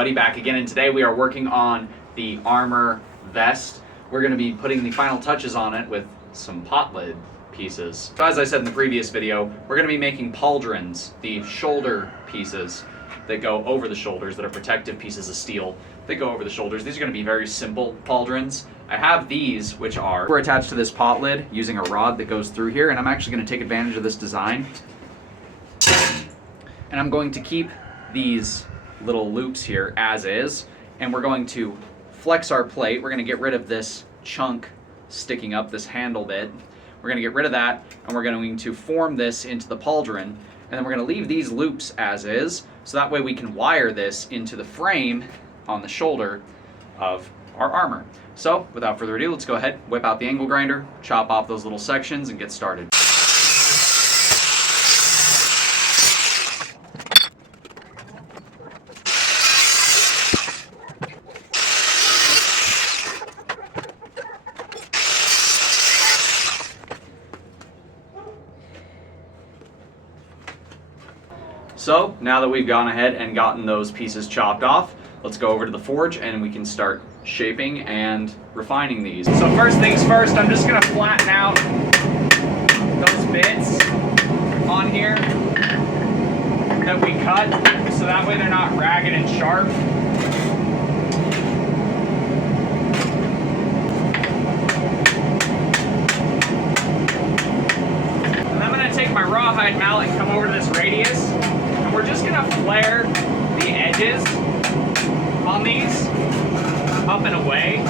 everybody, back again, and today we are working on the armor vest. We're going to be putting the final touches on it with some pot lid pieces. So as I said in the previous video, we're going to be making pauldrons, the shoulder pieces that go over the shoulders, that are protective pieces of steel that go over the shoulders. These are going to be very simple pauldrons. I have these, which we're attached to this pot lid using a rod that goes through here, and I'm actually going to take advantage of this design. And I'm going to keep these little loops here as is, and we're going to flex our plate. We're going to get rid of this chunk sticking up, this handle bit. We're going to get rid of that, and we're going to form this into the pauldron, and then we're going to leave these loops as is, so that way we can wire this into the frame on the shoulder of our armor. So without further ado, let's go ahead, whip out the angle grinder, chop off those little sections, and get started. So now that we've gone ahead and gotten those pieces chopped off, let's go over to the forge and we can start shaping and refining these. So first things first, I'm just gonna flatten out those bits on here that we cut, so that way they're not ragged and sharp. And I'm gonna take my rawhide mallet and come over to this radius. We're just gonna flare the edges on these up and away.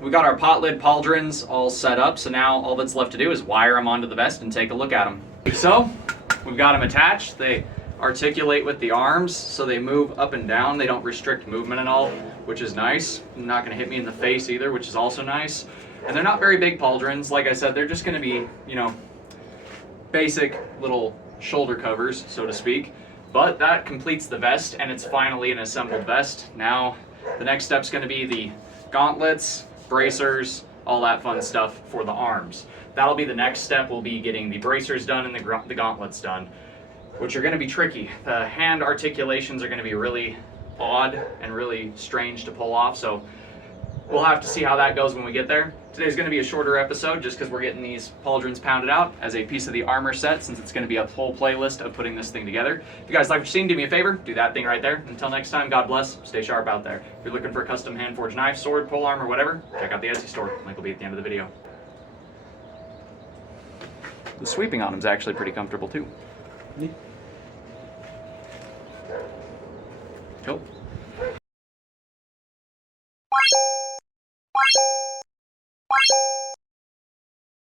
We got our pot lid pauldrons all set up, so now all that's left to do is wire them onto the vest and take a look at them. So we've got them attached. They articulate with the arms, so they move up and down. They don't restrict movement at all, which is nice. They're not going to hit me in the face either, which is also nice. And they're not very big pauldrons. Like I said, they're just going to be, you know, basic little shoulder covers, so to speak. But that completes the vest, and it's finally an assembled vest. Now the next step's going to be the gauntlets, bracers, all that fun stuff for the arms. That'll be the next step. We'll be getting the bracers done and the gauntlets done, which are going to be tricky. The hand articulations are going to be really odd and really strange to pull off, so we'll have to see how that goes when we get there. Today's going to be a shorter episode just because we're getting these pauldrons pounded out as a piece of the armor set, since it's going to be a whole playlist of putting this thing together. If you guys like what you've seen, do me a favor, do that thing right there. Until next time, God bless, stay sharp out there. If you're looking for a custom hand-forged knife, sword, pole arm, or whatever, check out the Etsy store. Link will be at the end of the video. The sweeping on them is actually pretty comfortable too. Cool.